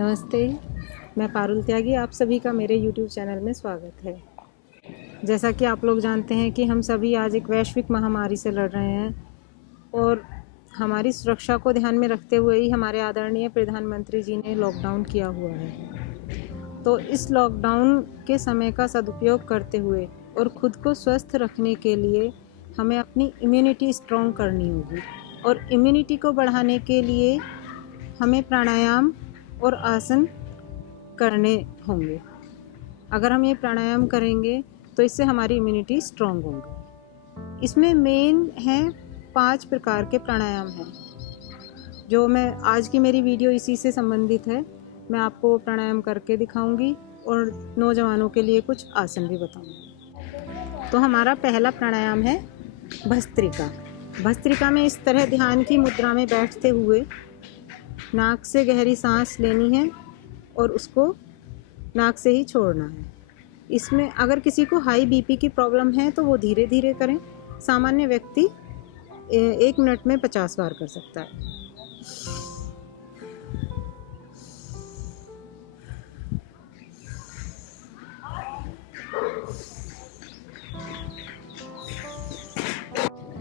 नमस्ते, मैं पारुल त्यागी। आप सभी का मेरे YouTube चैनल में स्वागत है। जैसा कि आप लोग जानते हैं कि हम सभी आज एक वैश्विक महामारी से लड़ रहे हैं और हमारी सुरक्षा को ध्यान में रखते हुए ही हमारे आदरणीय प्रधानमंत्री जी ने लॉकडाउन किया हुआ है। तो इस लॉकडाउन के समय का सदुपयोग करते हुए और खुद को स्वस्थ रखने के लिए हमें अपनी इम्यूनिटी स्ट्रॉन्ग करनी होगी और इम्यूनिटी को बढ़ाने के लिए हमें प्राणायाम और आसन करने होंगे। अगर हम ये प्राणायाम करेंगे तो इससे हमारी इम्यूनिटी स्ट्रॉन्ग होगी। इसमें मेन है 5 प्रकार के प्राणायाम हैं, जो मैं आज की मेरी वीडियो इसी से संबंधित है। मैं आपको प्राणायाम करके दिखाऊंगी और नौजवानों के लिए कुछ आसन भी बताऊंगी। तो हमारा पहला प्राणायाम है भस्त्रिका। भस्त्रिका में इस तरह ध्यान की मुद्रा में बैठते हुए नाक से गहरी सांस लेनी है और उसको नाक से ही छोड़ना है। इसमें अगर किसी को हाई बीपी की प्रॉब्लम है तो वो धीरे धीरे करें। सामान्य व्यक्ति 1 मिनट में 50 बार कर सकता है।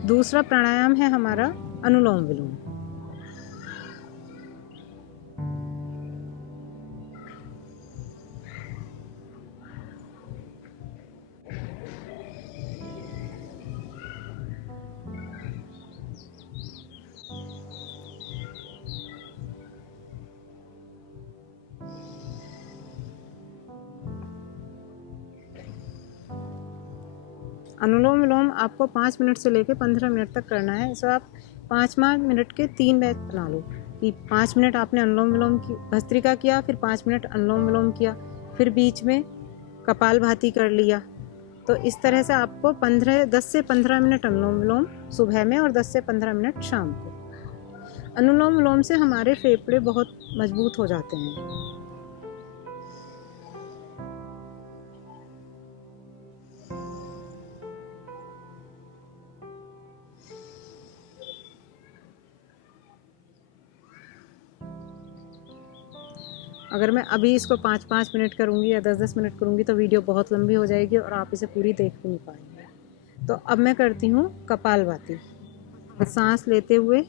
दूसरा प्राणायाम है हमारा अनुलोम विलोम। अनुलोम विलोम आपको 5 मिनट से लेकर 15 मिनट तक करना है। सो आप 5 मिनट के 3 बैच बना लो कि 5 मिनट आपने अनुलोम विलोम की भस्त्रिका किया, फिर 5 मिनट अनुलोम विलोम किया, फिर बीच में कपालभाति कर लिया। तो इस तरह से आपको 10 से 15 मिनट अनुलोम विलोम सुबह में और 10 से 15 मिनट शाम को। अनुलोम विलोम से हमारे फेफड़े बहुत मजबूत हो जाते हैं। अगर मैं अभी इसको 5-5 मिनट करूँगी या 10-10 मिनट करूँगी तो वीडियो बहुत लंबी हो जाएगी और आप इसे पूरी देख भी नहीं पाएंगे। तो अब मैं करती हूँ कपालभाति। सांस लेते हुए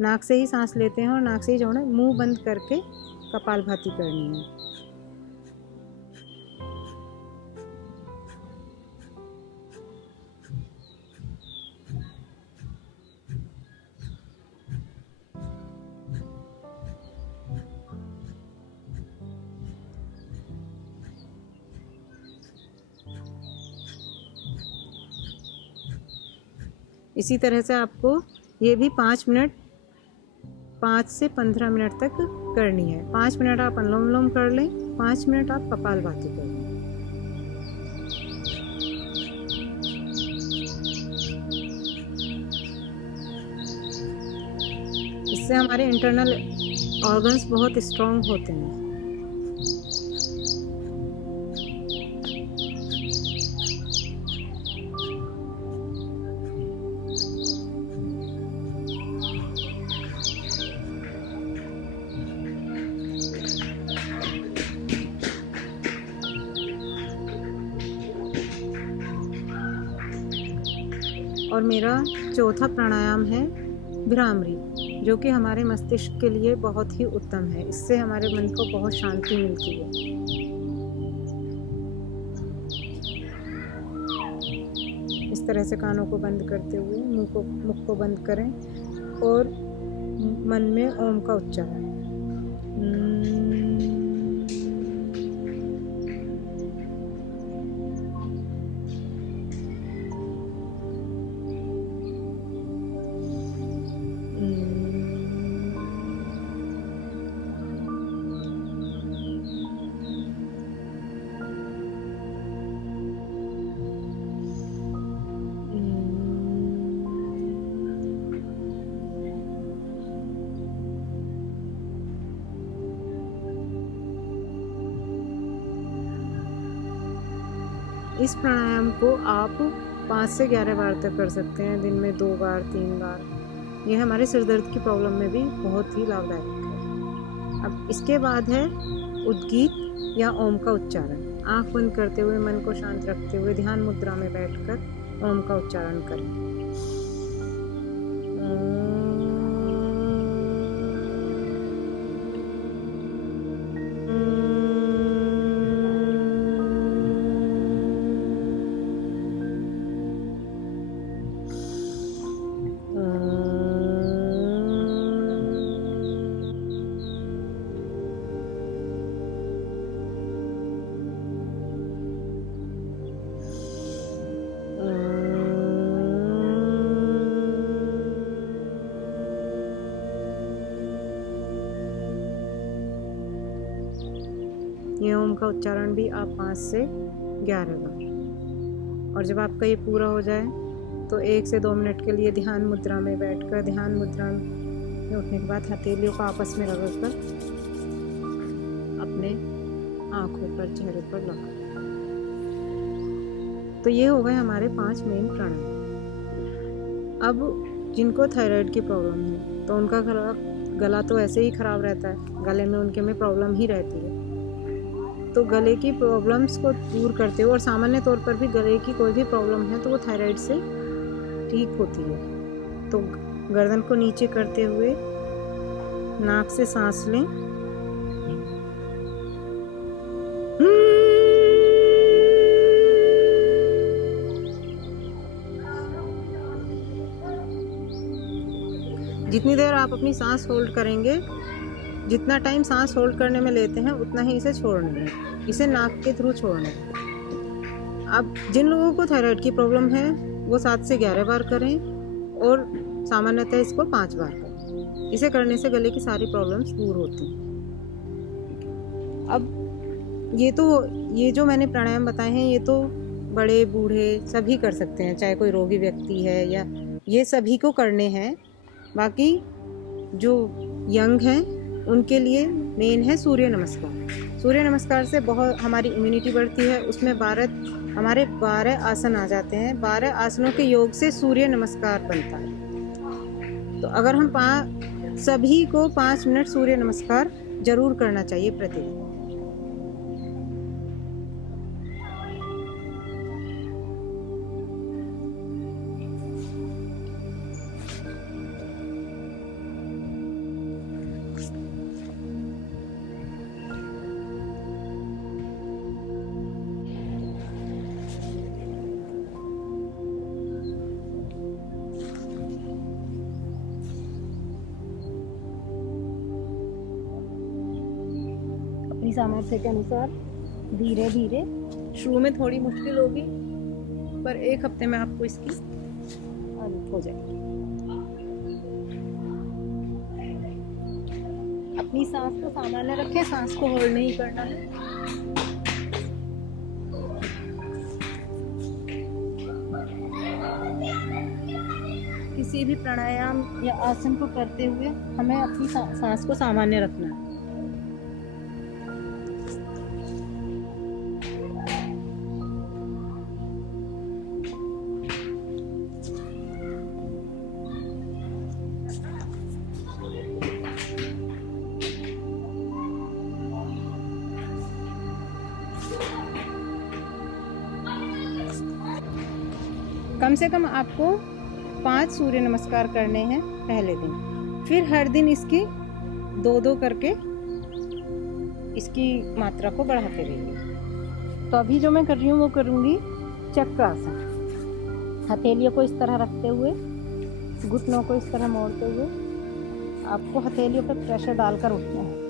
नाक से ही सांस लेते हैं और नाक से ही छोड़ें, मुंह बंद करके कपालभाति करनी है। इसी तरह से आपको ये भी 5 से 15 मिनट तक करनी है। 5 मिनट आप अनुलोम विलोम कर लें, 5 मिनट आप कपालभाति कर लें। इससे हमारे इंटरनल ऑर्गन्स बहुत स्ट्रॉन्ग होते हैं। और मेरा चौथा प्राणायाम है भ्रामरी, जो कि हमारे मस्तिष्क के लिए बहुत ही उत्तम है। इससे हमारे मन को बहुत शांति मिलती है। इस तरह से कानों को बंद करते हुए मुख को बंद करें और मन में ओम का उच्चारण। इस प्राणायाम को आप 5 से 11 बार तक कर सकते हैं, दिन में 2 बार 3 बार। यह हमारे सिर दर्द की प्रॉब्लम में भी बहुत ही लाभदायक है। अब इसके बाद है उद्गीत या ओम का उच्चारण। आँख बंद करते हुए मन को शांत रखते हुए ध्यान मुद्रा में बैठकर ओम का उच्चारण करें। ये ओम का उच्चारण भी आप 5 से 11 बार। और जब आपका ये पूरा हो जाए तो 1 से 2 मिनट के लिए ध्यान मुद्रा में बैठकर ध्यान मुद्रा में उठने के बाद हथेलियों को आपस में रगड़कर अपने आँखों पर, चेहरे पर लगा। तो ये हो गए हमारे 5 मेन प्राणायाम। अब जिनको थायराइड की प्रॉब्लम है तो उनका गला तो ऐसे ही ख़राब रहता है, गले में उनके में प्रॉब्लम ही रहती है। तो गले की प्रॉब्लम्स को दूर करते हुए और सामान्य तौर पर भी गले की कोई भी प्रॉब्लम है तो वो थायराइड से ठीक होती है। तो गर्दन को नीचे करते हुए नाक से सांस लें। जितनी देर आप अपनी सांस होल्ड करेंगे, जितना टाइम सांस होल्ड करने में लेते हैं उतना ही इसे छोड़ना है। इसे नाक के थ्रू छोड़ना है। अब जिन लोगों को थायराइड की प्रॉब्लम है वो 7 से 11 बार करें और सामान्यतः इसको 5 बार करें। इसे करने से गले की सारी प्रॉब्लम्स दूर होती हैं। अब ये जो मैंने प्राणायाम बताए हैं ये तो बड़े बूढ़े सभी कर सकते हैं, चाहे कोई रोगी व्यक्ति है या ये सभी को करने हैं। बाकी जो यंग हैं उनके लिए मेन है सूर्य नमस्कार। सूर्य नमस्कार से बहुत हमारी इम्यूनिटी बढ़ती है। उसमें हमारे 12 आसन आ जाते हैं। 12 आसनों के योग से सूर्य नमस्कार बनता है। तो अगर हम सभी को 5 मिनट सूर्य नमस्कार जरूर करना चाहिए प्रतिदिन। अपनी सामर्थ्य के अनुसार धीरे धीरे, शुरू में थोड़ी मुश्किल होगी पर 1 हफ्ते में आपको इसकी आदत हो जाएगी। अपनी सांस को सामान्य रखें, सांस को होल्ड नहीं करना है। किसी भी प्राणायाम या आसन को करते हुए हमें अपनी सांस को सामान्य रखना है। कम से कम आपको 5 सूर्य नमस्कार करने हैं पहले दिन। फिर हर दिन इसकी 2-2 करके इसकी मात्रा को बढ़ाते रहिए। तो अभी जो मैं कर रही हूँ वो करूँगी चक्र आसन। हथेलियों को इस तरह रखते हुए, घुटनों को इस तरह मोड़ते हुए आपको हथेलियों पर प्रेशर डालकर उठना है।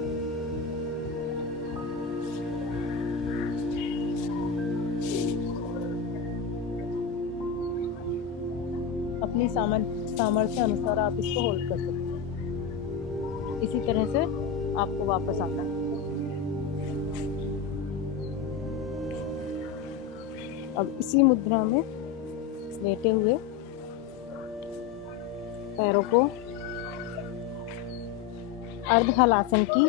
अपनी सामर्थ्य अनुसार आप इसको होल्ड कर सकते हैं। इसी तरह से आपको वापस आना है। अब इसी मुद्रा में लेटे हुए पैरों को अर्ध हलासन की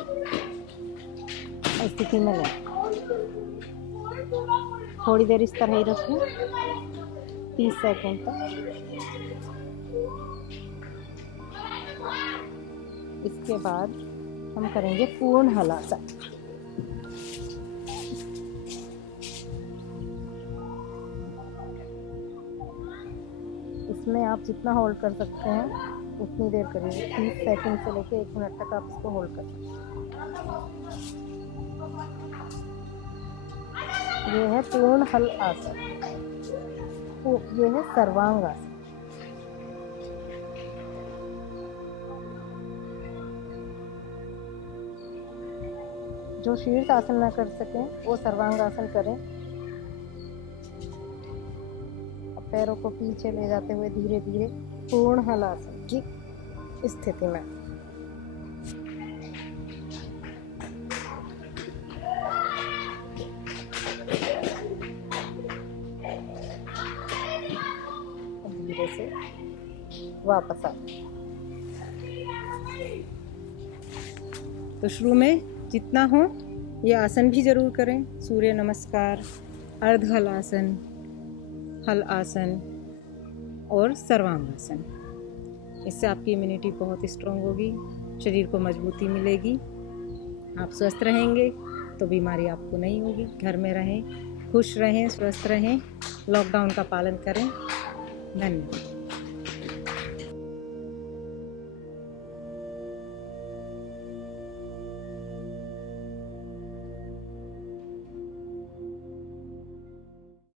स्थिति में लें। थोड़ी देर इस तरह ही रखें, 30 सेकंड तक। इसके बाद हम करेंगे पूर्ण हलासन। इसमें आप जितना होल्ड कर सकते हैं उतनी देर करिए। 30 सेकंड से लेकर 1 मिनट तक आप इसको होल्ड कर सकते हैं। ये है पूर्ण हल आसन, ये है सर्वांग आसन। जो शीर्ष आसन ना कर सकें वो सर्वांग आसन करें। अब पैरों को पीछे ले जाते हुए धीरे धीरे पूर्ण हलासन की स्थिति में। धीरे से वापस आ। तो शुरू में जितना हो ये आसन भी जरूर करें। सूर्य नमस्कार, अर्ध हल आसन, हल आसन और सर्वांगासन। इससे आपकी इम्यूनिटी बहुत स्ट्रांग होगी, शरीर को मजबूती मिलेगी, आप स्वस्थ रहेंगे तो बीमारी आपको नहीं होगी। घर में रहें, खुश रहें, स्वस्थ रहें, लॉकडाउन का पालन करें। धन्यवाद।